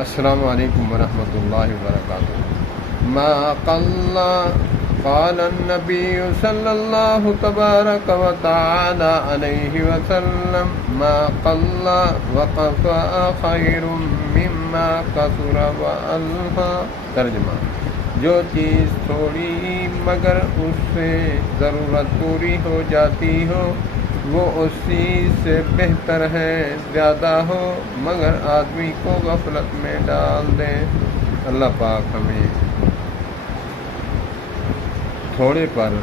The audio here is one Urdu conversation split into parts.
السلام علیکم ورحمۃ اللہ وبرکاتہ۔ ما قل قال النبی صلی اللہ تبارک و تعالی علیہ وسلم ما قل وقف خیر مما کثر والہا۔ ترجمہ: جو چیز تھوڑی مگر اس سے ضرورت پوری ہو جاتی ہو وہ اس چیز سے بہتر ہے زیادہ ہو مگر آدمی کو غفلت میں ڈال دے۔ اللہ پاک ہمیں تھوڑے پر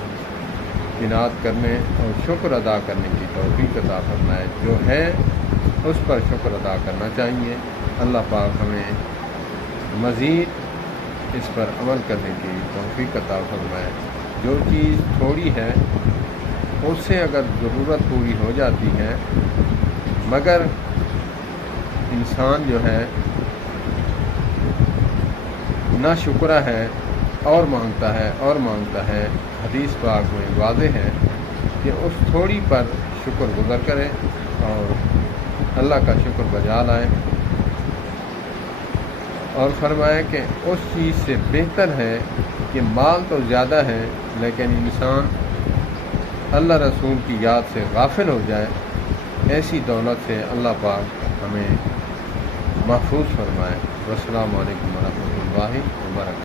قناعت کرنے اور شکر ادا کرنے کی توفیق عطا فرمائے۔ جو ہے اس پر شکر ادا کرنا چاہیے۔ اللہ پاک ہمیں مزید اس پر عمل کرنے کی توفیق عطا فرمائے۔ جو چیز تھوڑی ہے اس سے اگر ضرورت پوری ہو جاتی ہے مگر انسان جو ہے نا شکرہ ہے اور مانگتا ہے، حدیث پاک میں واضح ہے کہ اس تھوڑی پر شکر گزار کرے اور اللہ کا شکر بجا لائے، اور فرمائے کہ اس چیز سے بہتر ہے کہ مال تو زیادہ ہے لیکن انسان اللہ رسول کی یاد سے غافل ہو جائے۔ ایسی دولت سے اللہ پاک ہمیں محفوظ فرمائے۔ والسلام علیکم ورحمۃ اللہ وبرکاتہ۔